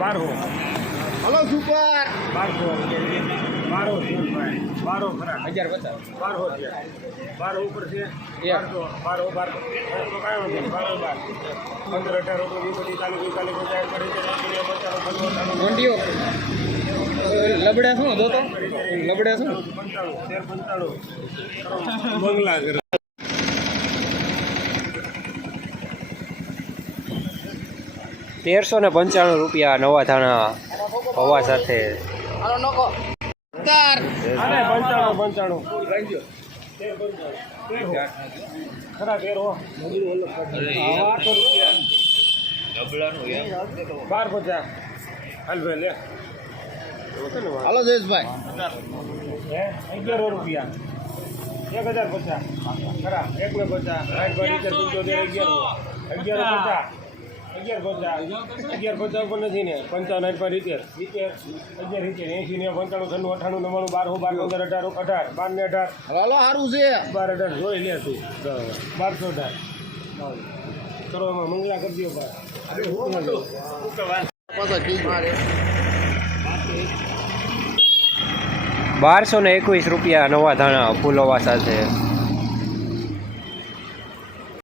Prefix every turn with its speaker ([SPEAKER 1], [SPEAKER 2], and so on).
[SPEAKER 1] બારસો
[SPEAKER 2] hello super.
[SPEAKER 1] બારસો બારો બારો ખરા.
[SPEAKER 3] હજાર પચાસ
[SPEAKER 1] બારો છે. બારો ઉપર છે. બારસો. બારો બાર તો કાંઈ વાંધો નહીં. બારો બાર. પંદર અઢાર ઓગણીસ વીસ પચીસ ચાલીસ પિસ્તાલીસ પચાસ પડી જાય પચાસ પચાસ પચાસ
[SPEAKER 3] લબડે શું જોતો લબડે શું?
[SPEAKER 1] પંચાણું પંચાણું. બંગલા
[SPEAKER 4] તેરસો ને પંચાણું રૂપિયા નવા ધાણા પૌવા સાથે.
[SPEAKER 2] હાલો જયેશભાઈ.
[SPEAKER 1] હે અગિયારો રૂપિયા. એક હજાર પચાસ ખરા એક ને પચાસ અગિયાર પચાસ અગિયાર પચાસ અગિયાર પચાસ ઉપર નથી ને પંચાવન આઠ બાર ઇતેર ઇતેર અગિયાર ઇતેર એસી ને પંચાણું છન્નું અઠાણું નવ્વાણું બાર બાર પંદર અઢાર અઢાર બાર ને અઢાર.
[SPEAKER 2] હાલો સારું છે.
[SPEAKER 1] બાર અઢાર જોઈ લે તું. બારસો અઢાર. કરો એમાં મંગલા કરી દો
[SPEAKER 4] બારસો ને એકવીસ રૂપિયા નવા ધાણા ફૂલોવા સાથે.